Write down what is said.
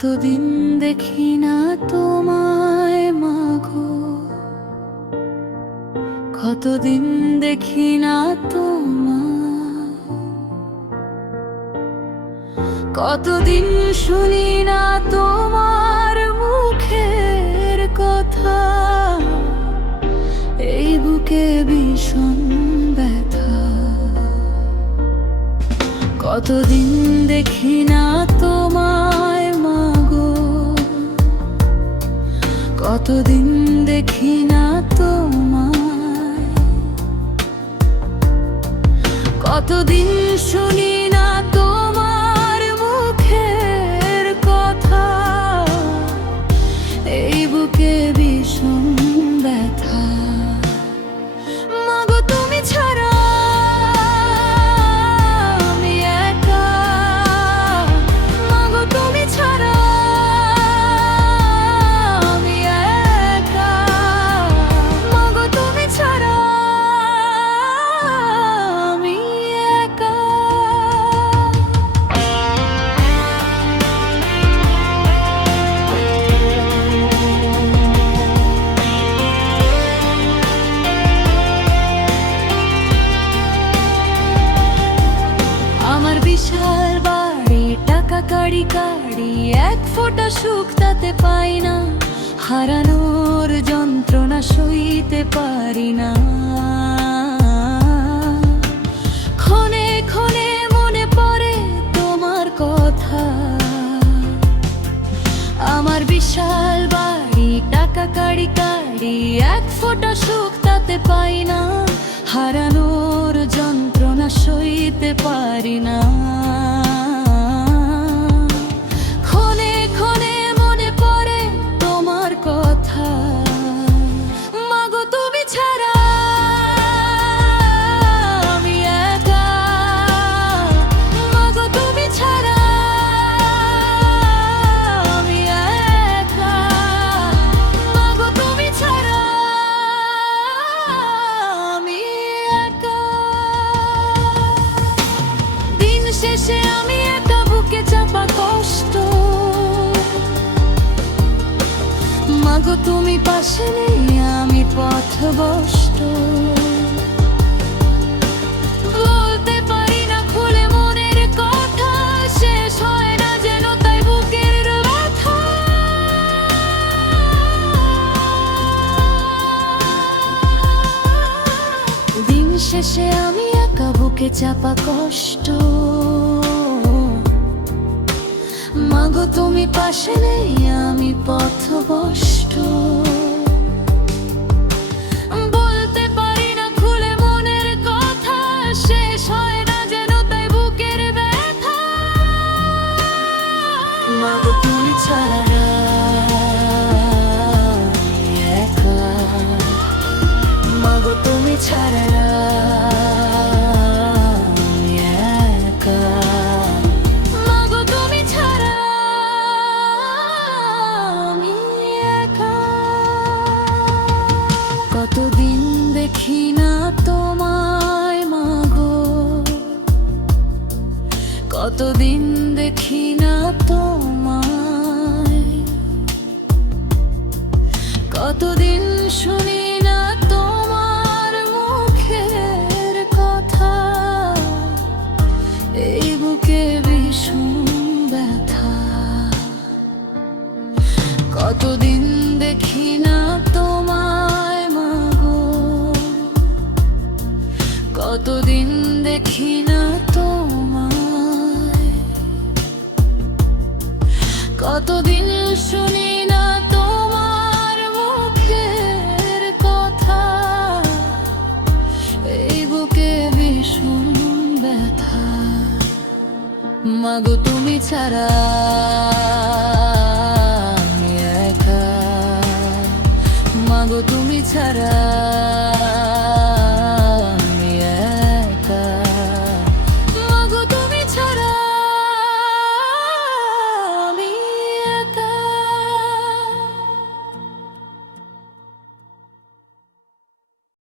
কতদিন দেখি না তোমায় মাগো, কতদিন দেখি না তোমায়, কতদিন শুনি না তোমার মুখের কথা। এই বুকে ভীষণ ব্যথা, কতদিন দেখি না তোমায় মাগো, কতদিন দেখি না তোমায়, কতদিন শুনি না তোমার মুখের কথা। এই বুকে ভীষণ ব্যথা, মাগো তুমি ছাড়া আমি একা, মাগো তুমি ছাড়া আমি একা, মাগো তুমি ছাড়া আমি একা। আমার বিশাল বাড়ি, টাকা কাড়ি কাড়ি, এক ফোঁটা সুখ তাতে পাই না। হারানোর যন্ত্রণা সইতে পারি না। ক্ষণে ক্ষণে মনে পড়ে তোমার কথা। আমার বিশাল বাড়ি, টাকা কাড়ি কাড়ি, এক ফোঁটা সুখ তাতে পাই না। হারানোর যন্ত্রণা সইতে পারি না। ক্ষণে ক্ষণে মনে পড়ে তোমার কথা। মাগো তুমি ছাড়া আমি একা, মাগো তুমি ছাড়া আমি একা, মাগো তুমি ছাড়া আমি একা। দিন শেষে আমি একা, বুকে চাপা কষ্ট। মাগো তুমি পাশে নেই, আমি পথভ্রষ্ট। বলতে পারি না খুলে মনের কথা, শেষ হয় না যেন তাই বুকের ব্যথা। দিন শেষে আমি একা, বুকে চাপা কষ্ট। মাগো তুমি পাশে নেই, আমি পথভ্রষ্ট। বলতে পারি না খুলে মনের কথা, শেষ হয় না যেন তাই বুকের ব্যথা। মাগো তুমি ছাড়া আমি একা, মাগো তুমি ছাড়া আমি একা, মাগো তুমি ছাড়া আমি একা। কতদিন দেখি না তোমায় মাগো, কতদিন দেখি না তোমায়, কতদিন শুনি না তোমার মুখের কথা। এই বুকে ভীষণ ব্যথা, কতদিন দেখি না তোমায় মাগো, কতদিন দেখি না তোমায়, কতদিন শুনি না তোমার মুখের কথা। এই বুকে ভীষণ ব্যথা, মাগো তুমি ছাড়া আমি একা, মাগো তুমি ছাড়া